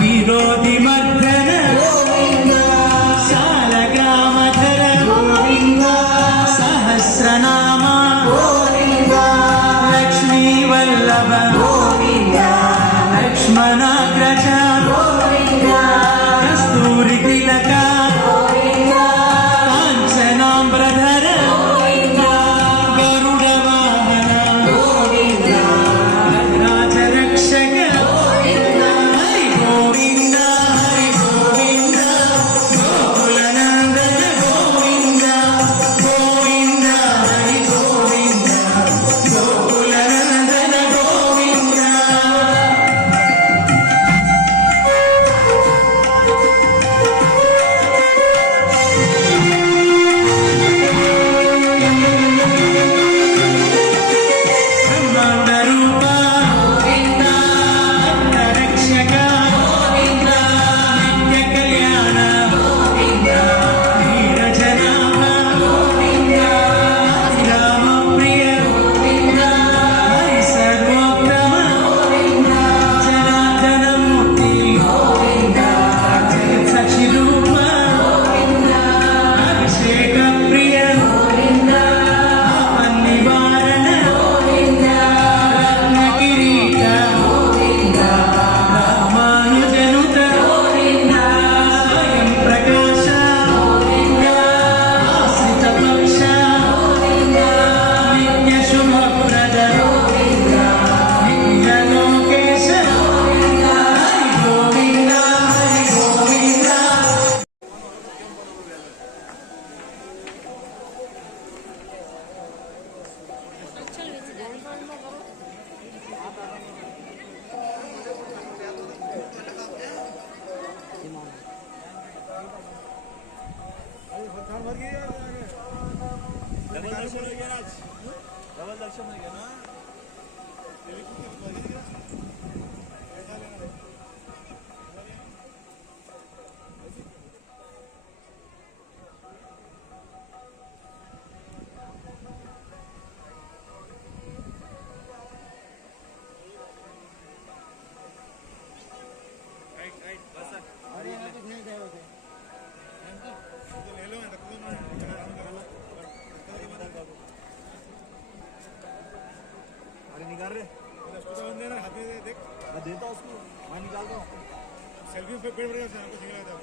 विरोधि मर्दन शालग्रामधर सहस्रनाम लक्ष्मी वल्लभ लक्ष्मणाग्रज कस्तूरि तिलक काञ्चनाम्बरधर गरुड वाहन राजरक्षक हरि गोविंद गोकुलनंदन गोविंद गोविंद हरि गोविंद गोकुलनंदन गोविंद ब्रह्मांड रूप गोविंद रक्षक गोविंद नित्य कल्याण गोविंद नीरजनाभ गोविंद राम प्रिय गोविंद हरि सर्वोत्तम गोविंद जनार्दन मूर्ति गोविंद जगत साक्षी रूप गोविंद अभिषेक प्रिय गोविंद आपन निवारण गोविंद रत्न किरीट गोविंद रामानुजनुत गोविंद स्वयं प्रकाश गोविंद आश्रित पक्ष गोविंद नित्य शुभप्रद गोविंद नित्य लोकेश गोविंद हरि गोविंद हरि गोविंद डबल दर्शन हो गया ना अरे निकाल रहे हाथ में देख मैं देता उसको मैं निकालता हूँ सेल्फी पे पेड़ पड़ेगा